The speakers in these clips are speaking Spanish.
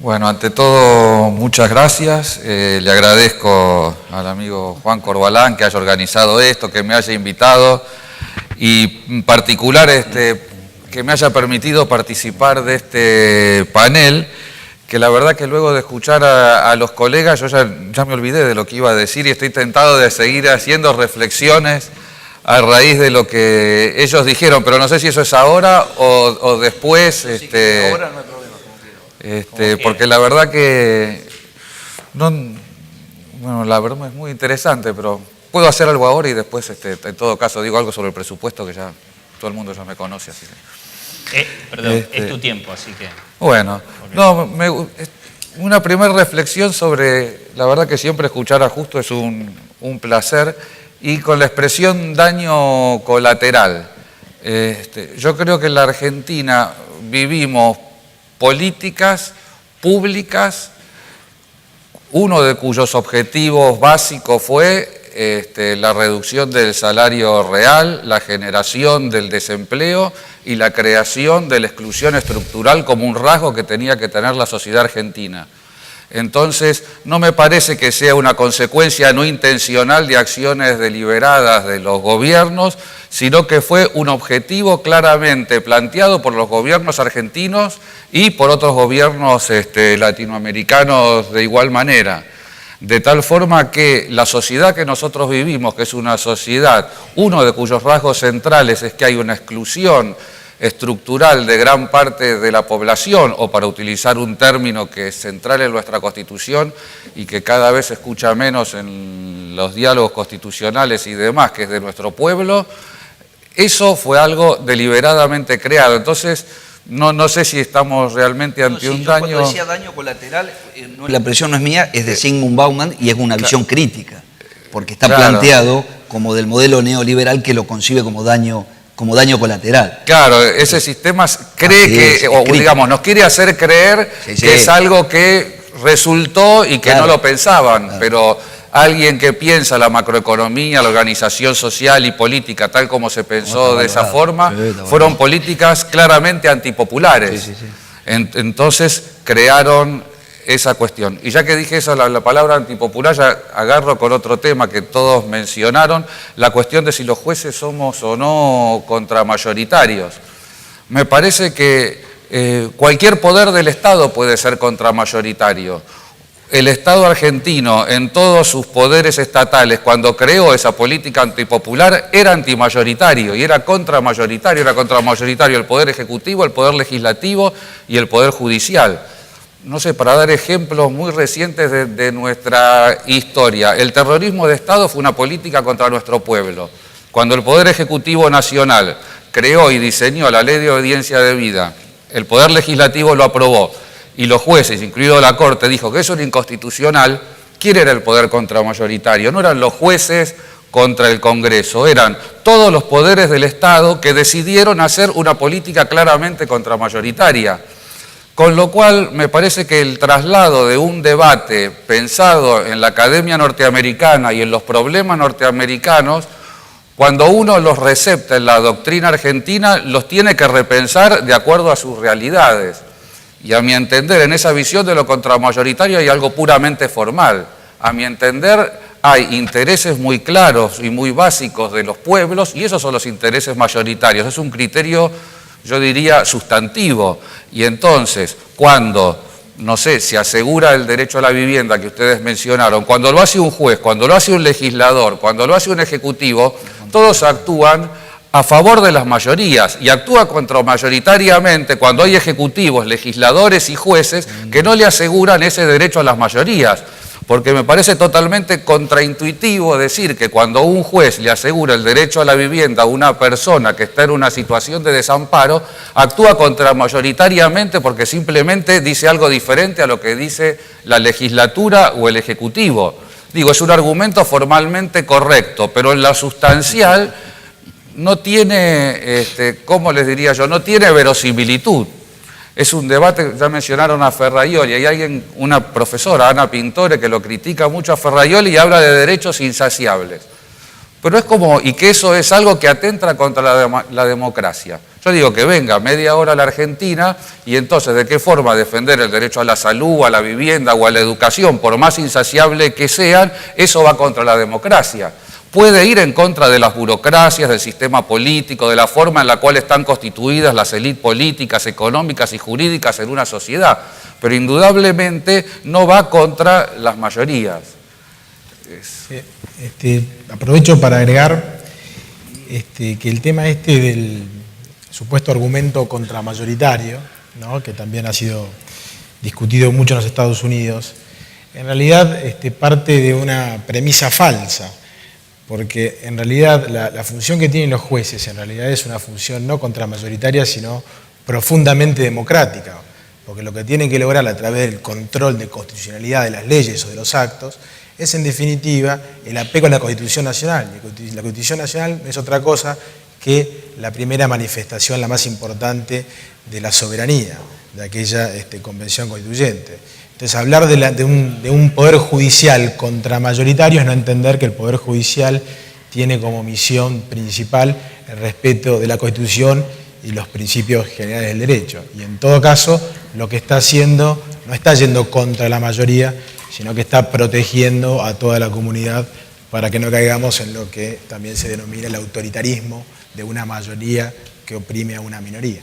Bueno, ante todo, muchas gracias. Le agradezco al amigo Juan Corbalán que haya organizado esto, que me haya invitado y en particular que me haya permitido participar de este panel, que la verdad que luego de escuchar a los colegas yo ya me olvidé de lo que iba a decir y estoy tentado de seguir haciendo reflexiones a raíz de lo que ellos dijeron, pero no sé si eso es ahora o después. Ahora no hay problema. Porque la verdad que bueno, la verdad es muy interesante, pero puedo hacer algo ahora y después, en todo caso, digo algo sobre el presupuesto que ya todo el mundo ya me conoce, así que... Perdón, es tu tiempo, así que... Bueno, no, una primera reflexión sobre, la verdad que siempre escuchar a Justo es un placer, y con la expresión daño colateral. Yo creo que en la Argentina vivimos políticas públicas, uno de cuyos objetivos básicos fue la reducción del salario real, la generación del desempleo y la creación de la exclusión estructural como un rasgo que tenía que tener la sociedad argentina. Entonces, no me parece que sea una consecuencia no intencional de acciones deliberadas de los gobiernos, sino que fue un objetivo claramente planteado por los gobiernos argentinos y por otros gobiernos latinoamericanos de igual manera. De tal forma que la sociedad que nosotros vivimos, que es una sociedad, uno de cuyos rasgos centrales es que hay una exclusión estructural de gran parte de la población, o para utilizar un término que es central en nuestra Constitución y que cada vez se escucha menos en los diálogos constitucionales y demás, que es de nuestro pueblo, eso fue algo deliberadamente creado. Entonces, no sé si estamos realmente ante un daño... Cuando decía daño colateral, la impresión no es mía, es de Zygmunt Bauman y es una visión crítica, porque está planteado como del modelo neoliberal que lo concibe como daño colateral. Claro, ese sistema cree digamos, nos quiere hacer creer que es algo que resultó y que no lo pensaban, pero alguien que piensa la macroeconomía, la organización social y política tal como se pensó de esa forma, fueron políticas claramente antipopulares. Entonces crearon esa cuestión. Y ya que dije eso, la palabra antipopular, ya agarro con otro tema que todos mencionaron, la cuestión de si los jueces somos o no contramayoritarios. Me parece que cualquier poder del Estado puede ser contramayoritario. El Estado argentino, en todos sus poderes estatales, cuando creó esa política antipopular, era antimayoritario y era contramayoritario el Poder Ejecutivo, el Poder Legislativo y el Poder Judicial. No sé, para dar ejemplos muy recientes de nuestra historia, el terrorismo de Estado fue una política contra nuestro pueblo. Cuando el Poder Ejecutivo Nacional creó y diseñó la Ley de Obediencia Debida, el Poder Legislativo lo aprobó y los jueces, incluido la Corte, dijo que eso era inconstitucional, ¿quién era el poder contramayoritario? No eran los jueces contra el Congreso, eran todos los poderes del Estado que decidieron hacer una política claramente contramayoritaria. Con lo cual, me parece que el traslado de un debate pensado en la Academia Norteamericana y en los problemas norteamericanos, cuando uno los recepta en la doctrina argentina, los tiene que repensar de acuerdo a sus realidades. Y a mi entender, en esa visión de lo contramayoritario hay algo puramente formal. A mi entender, hay intereses muy claros y muy básicos de los pueblos y esos son los intereses mayoritarios. Es un criterio, yo diría, sustantivo. Y entonces, cuando, no sé, se asegura el derecho a la vivienda que ustedes mencionaron, cuando lo hace un juez, cuando lo hace un legislador, cuando lo hace un ejecutivo, todos actúan a favor de las mayorías y actúa contramayoritariamente cuando hay ejecutivos, legisladores y jueces que no le aseguran ese derecho a las mayorías. Porque me parece totalmente contraintuitivo decir que cuando un juez le asegura el derecho a la vivienda a una persona que está en una situación de desamparo, actúa contramayoritariamente porque simplemente dice algo diferente a lo que dice la legislatura o el ejecutivo. Digo, es un argumento formalmente correcto, pero en la sustancial no tiene, ¿cómo les diría yo? No tiene verosimilitud. Es un debate, ya mencionaron a Ferraioli, hay alguien, una profesora, Ana Pintore, que lo critica mucho a Ferraioli y habla de derechos insaciables. Pero es como, y que eso es algo que atenta contra la democracia. Yo Yo digo que venga media hora a la Argentina y entonces de qué forma defender el derecho a la salud, a la vivienda o a la educación, por más insaciable que sean, eso va contra la democracia. Puede ir en contra de las burocracias, del sistema político, de la forma en la cual están constituidas las élites políticas, económicas y jurídicas en una sociedad, pero indudablemente no va contra las mayorías. Aprovecho para agregar que el tema del supuesto argumento contramayoritario, ¿no?, que también ha sido discutido mucho en los Estados Unidos, en realidad parte de una premisa falsa, porque en realidad la función que tienen los jueces en realidad es una función no contramayoritaria, sino profundamente democrática, porque lo que tienen que lograr a través del control de constitucionalidad de las leyes o de los actos es en definitiva el apego a la Constitución Nacional. La Constitución Nacional no es otra cosa que la primera manifestación, la más importante de la soberanía, de aquella convención constituyente. Entonces, hablar de un poder judicial contramayoritario es no entender que el poder judicial tiene como misión principal el respeto de la Constitución y los principios generales del derecho. Y en todo caso, lo que está haciendo no está yendo contra la mayoría, sino que está protegiendo a toda la comunidad para que no caigamos en lo que también se denomina el autoritarismo de una mayoría que oprime a una minoría.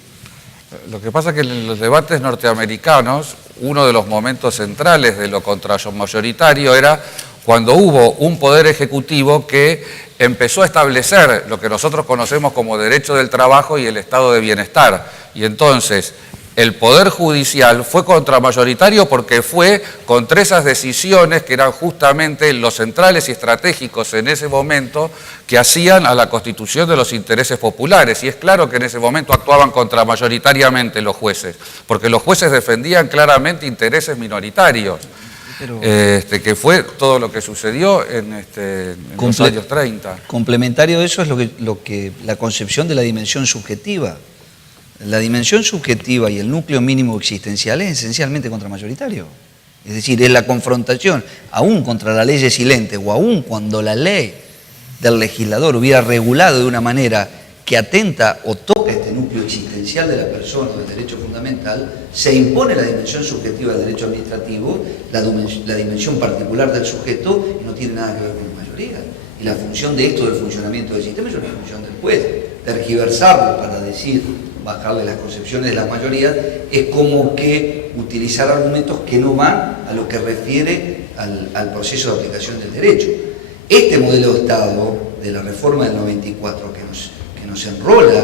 Lo que pasa es que en los debates norteamericanos, uno de los momentos centrales de lo contramayoritario era cuando hubo un poder ejecutivo que empezó a establecer lo que nosotros conocemos como derecho del trabajo y el estado de bienestar. Y entonces el poder judicial fue contramayoritario porque fue contra esas decisiones que eran justamente los centrales y estratégicos en ese momento que hacían a la constitución de los intereses populares. Y es claro que en ese momento actuaban contramayoritariamente los jueces, porque los jueces defendían claramente intereses minoritarios. Pero, que fue todo lo que sucedió en los años 30. Complementario de eso es la concepción de la dimensión subjetiva. La dimensión subjetiva y el núcleo mínimo existencial es esencialmente contramayoritario. Es decir, es la confrontación, aún contra la ley silente o aún cuando la ley del legislador hubiera regulado de una manera que atenta o toca este núcleo existencial de la persona o del derecho fundamental, se impone la dimensión subjetiva del derecho administrativo, la dimensión particular del sujeto, y no tiene nada que ver con la mayoría. Y la función de esto, del funcionamiento del sistema, es una función del juez. Tergiversarlo para bajarle las concepciones de las mayorías, es como que utilizar argumentos que no van a lo que refiere al proceso de aplicación del derecho. Este modelo de Estado, de la reforma del 94, que nos enrola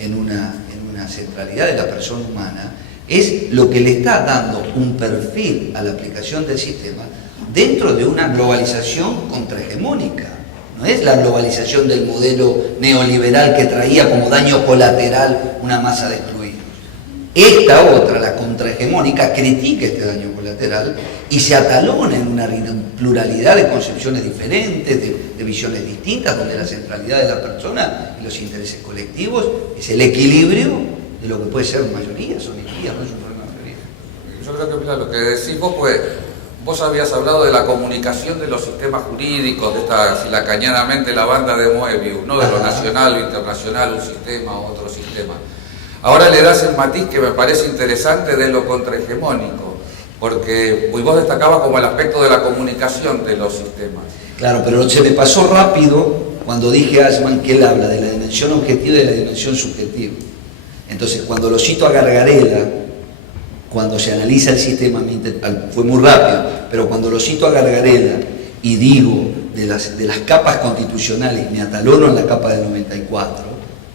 en una centralidad de la persona humana, es lo que le está dando un perfil a la aplicación del sistema dentro de una globalización contrahegemónica. No es la globalización del modelo neoliberal que traía como daño colateral una masa de excluidos. Esta otra, la contrahegemónica, critica este daño colateral y se atalona en una pluralidad de concepciones diferentes, de visiones distintas, donde la centralidad de la persona y los intereses colectivos es el equilibrio de lo que puede ser mayorías o minorías, no es un problema de mayoría. Yo creo que, mira, lo que decís vos, pues, vos habías hablado de la comunicación de los sistemas jurídicos, de esta lacañanamente la banda de Moebius, ¿no? De lo nacional, lo internacional, un sistema u otro sistema. Ahora le das el matiz que me parece interesante de lo contrahegemónico, porque vos destacabas como el aspecto de la comunicación de los sistemas. Claro, pero se me pasó rápido cuando dije a Ashman que él habla de la dimensión objetiva y de la dimensión subjetiva. Entonces, cuando lo cito a Gargarella, cuando se analiza el sistema, fue muy rápido, pero cuando lo cito a Gargarella y digo de las capas constitucionales, me atalono en la capa del 94,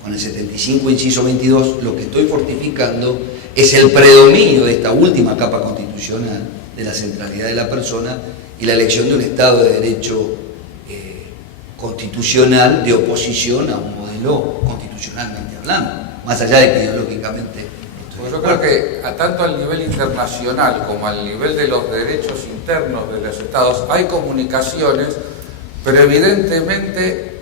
con el 75 inciso 22, lo que estoy fortificando es el predominio de esta última capa constitucional, de la centralidad de la persona y la elección de un Estado de Derecho constitucional de oposición a un modelo constitucionalmente hablando, más allá de que ideológicamente... Yo creo que tanto al nivel internacional como al nivel de los derechos internos de los estados hay comunicaciones, pero evidentemente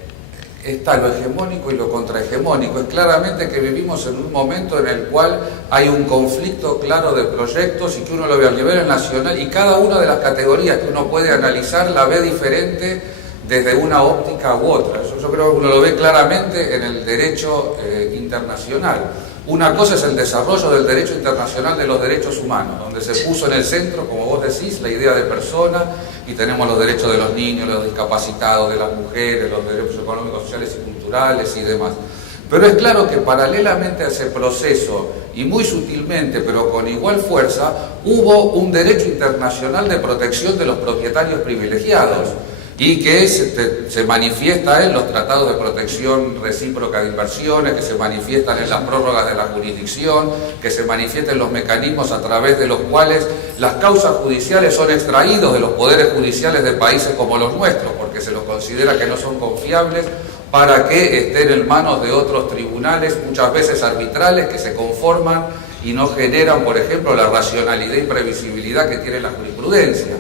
está lo hegemónico y lo contrahegemónico. Es claramente que vivimos en un momento en el cual hay un conflicto claro de proyectos y que uno lo ve a nivel nacional y cada una de las categorías que uno puede analizar la ve diferente desde una óptica u otra. Eso yo creo que uno lo ve claramente en el derecho internacional. Una cosa es el desarrollo del derecho internacional de los derechos humanos, donde se puso en el centro, como vos decís, la idea de persona, y tenemos los derechos de los niños, los discapacitados, de las mujeres, los derechos económicos, sociales y culturales y demás. Pero es claro que paralelamente a ese proceso, y muy sutilmente, pero con igual fuerza, hubo un derecho internacional de protección de los propietarios privilegiados, y que se manifiesta en los tratados de protección recíproca de inversiones, que se manifiestan en las prórrogas de la jurisdicción, que se manifiestan en los mecanismos a través de los cuales las causas judiciales son extraídos de los poderes judiciales de países como los nuestros, porque se los considera que no son confiables, para que estén en manos de otros tribunales, muchas veces arbitrales, que se conforman y no generan, por ejemplo, la racionalidad y previsibilidad que tiene la jurisprudencia.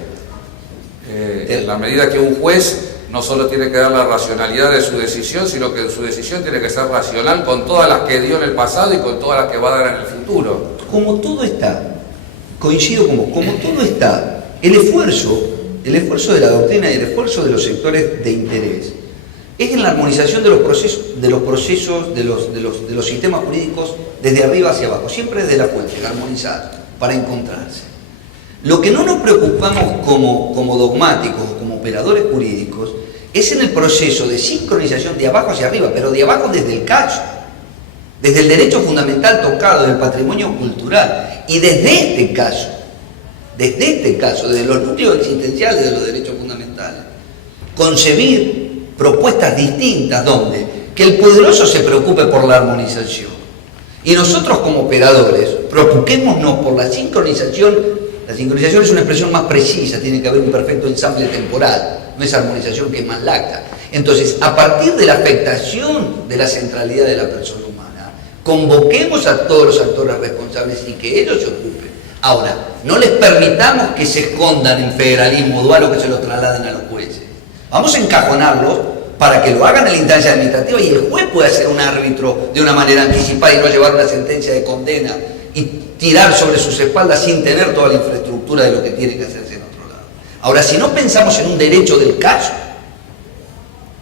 En la medida que un juez no solo tiene que dar la racionalidad de su decisión, sino que su decisión tiene que ser racional con todas las que dio en el pasado y con todas las que va a dar en el futuro. Como todo está, coincido como todo está, el esfuerzo de la doctrina y el esfuerzo de los sectores de interés es en la armonización de los procesos, de los sistemas jurídicos desde arriba hacia abajo, siempre desde la fuente, armonizar, para encontrarse. Lo que no nos preocupamos como dogmáticos, como operadores jurídicos, es en el proceso de sincronización de abajo hacia arriba, pero de abajo desde el caso, desde el derecho fundamental tocado, del patrimonio cultural, y desde este caso, desde los núcleos existenciales de los derechos fundamentales, concebir propuestas distintas donde que el poderoso se preocupe por la armonización y nosotros como operadores preocupémonos por la sincronización. La sincronización es una expresión más precisa, tiene que haber un perfecto ensamble temporal, no es armonización que es más laxa. Entonces, a partir de la afectación de la centralidad de la persona humana, convoquemos a todos los actores responsables y que ellos se ocupen. Ahora, no les permitamos que se escondan en federalismo dual o que se lo trasladen a los jueces. Vamos a encajonarlos para que lo hagan en la instancia administrativa y el juez pueda ser un árbitro de una manera anticipada y no llevar una sentencia de condena y tirar sobre sus espaldas sin tener toda la infraestructura de lo que tiene que hacerse en otro lado. Ahora, si no pensamos en un derecho del caso,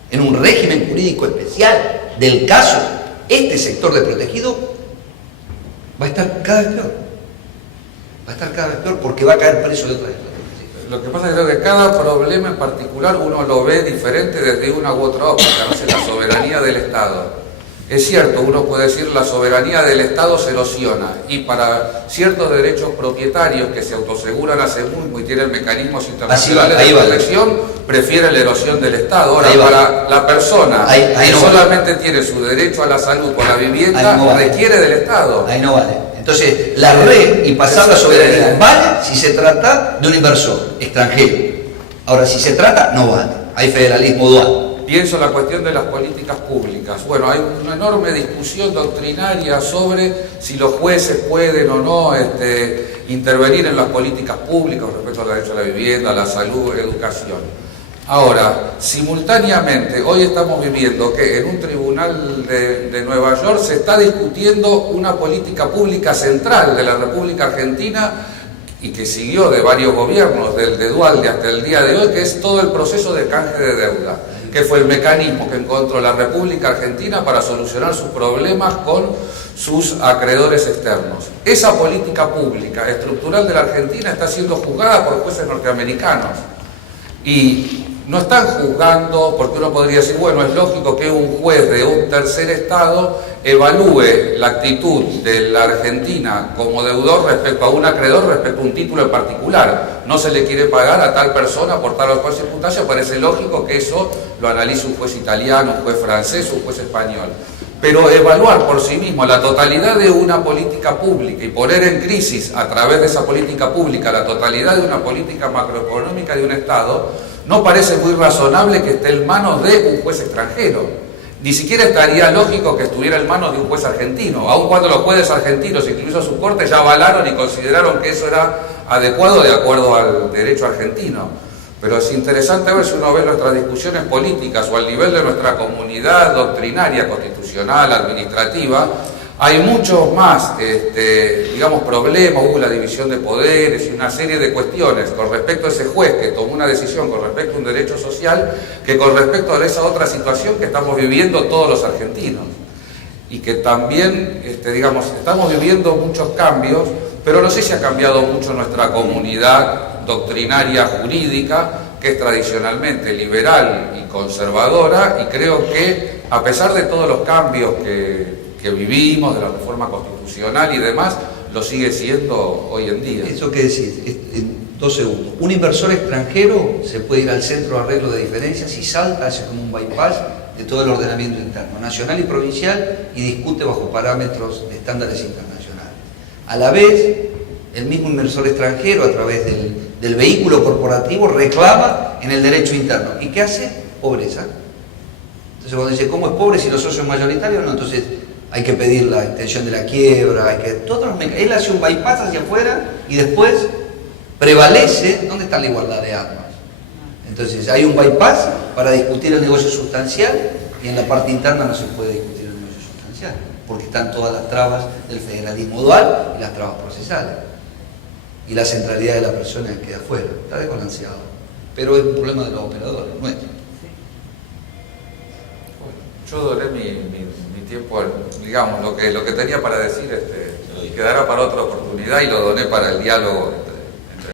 en un régimen jurídico especial del caso, este sector de protegido va a estar cada vez peor. Va a estar cada vez peor porque va a caer preso de otra vez. Lo que pasa es que creo que cada problema en particular uno lo ve diferente desde una u otra óptica, no sé, la soberanía del Estado. Es cierto, uno puede decir la soberanía del Estado se erosiona y para ciertos derechos propietarios que se autoseguran a sí mismos y tienen mecanismos internacionales de protección, prefieren la erosión del Estado. Ahora, para la persona que solamente tiene su derecho a la salud o a la vivienda, requiere del Estado. Ahí no vale. Entonces, la red y pasar la soberanía vale si se trata de un inversor extranjero. Ahora, si se trata, no vale. Hay federalismo dual. Pienso en la cuestión de las políticas públicas. Bueno, hay una enorme discusión doctrinaria sobre si los jueces pueden o no intervenir en las políticas públicas respecto al derecho a la vivienda, a la salud, educación. Ahora, simultáneamente, hoy estamos viviendo que en un tribunal de Nueva York se está discutiendo una política pública central de la República Argentina y que siguió de varios gobiernos, del de Duhalde hasta el día de hoy, que es todo el proceso de canje de deuda, que fue el mecanismo que encontró la República Argentina para solucionar sus problemas con sus acreedores externos. Esa política pública estructural de la Argentina está siendo juzgada por jueces norteamericanos y no están juzgando, porque uno podría decir, bueno, es lógico que un juez de un tercer estado evalúe la actitud de la Argentina como deudor respecto a un acreedor, respecto a un título en particular. No se le quiere pagar a tal persona por tal o cual circunstancia, parece lógico que eso lo analice un juez italiano, un juez francés, un juez español. Pero evaluar por sí mismo la totalidad de una política pública y poner en crisis a través de esa política pública la totalidad de una política macroeconómica de un Estado, no parece muy razonable que esté en manos de un juez extranjero. Ni siquiera estaría lógico que estuviera en manos de un juez argentino, aun cuando los jueces argentinos, incluso su corte, ya avalaron y consideraron que eso era adecuado de acuerdo al derecho argentino. Pero es interesante ver si uno ve nuestras discusiones políticas o al nivel de nuestra comunidad doctrinaria, constitucional, administrativa, Hay muchos más, digamos, problemas, hubo la división de poderes y una serie de cuestiones con respecto a ese juez que tomó una decisión con respecto a un derecho social, que con respecto a esa otra situación que estamos viviendo todos los argentinos. Y que también, digamos, estamos viviendo muchos cambios, pero no sé si ha cambiado mucho nuestra comunidad doctrinaria jurídica, que es tradicionalmente liberal y conservadora, y creo que a pesar de todos los cambios que vivimos, de la reforma constitucional y demás, lo sigue siendo hoy en día. ¿Eso qué decís? En 2 segundos. Un inversor extranjero se puede ir al centro de arreglo de diferencias y salta, hace como un bypass de todo el ordenamiento interno, nacional y provincial, y discute bajo parámetros de estándares internacionales. A la vez, el mismo inversor extranjero, a través del vehículo corporativo, reclama en el derecho interno. ¿Y qué hace? Pobreza. Entonces, cuando dice, ¿cómo es pobre si los socios mayoritarios no? Entonces, hay que pedir la extensión de la quiebra, él hace un bypass hacia afuera y después prevalece. ¿Dónde está la igualdad de armas? Entonces hay un bypass para discutir el negocio sustancial y en la parte interna no se puede discutir el negocio sustancial porque están todas las trabas del federalismo dual y las trabas procesales y la centralidad de la persona queda afuera, está desbalanceado, pero es un problema de los operadores nuestros. Yo doné mi tiempo, digamos, lo que tenía para decir quedará para otra oportunidad y lo doné para el diálogo